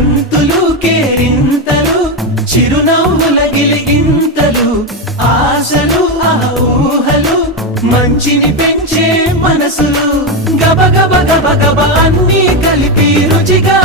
గంతులు కేరింతలు చిరునవ్వుల గిలిగింతలు ఆశలు ఆ ఊహలు మంచిని పెంచే మనసులు గబ గబ గబ గబ అన్నీ కలిపి రుచిగా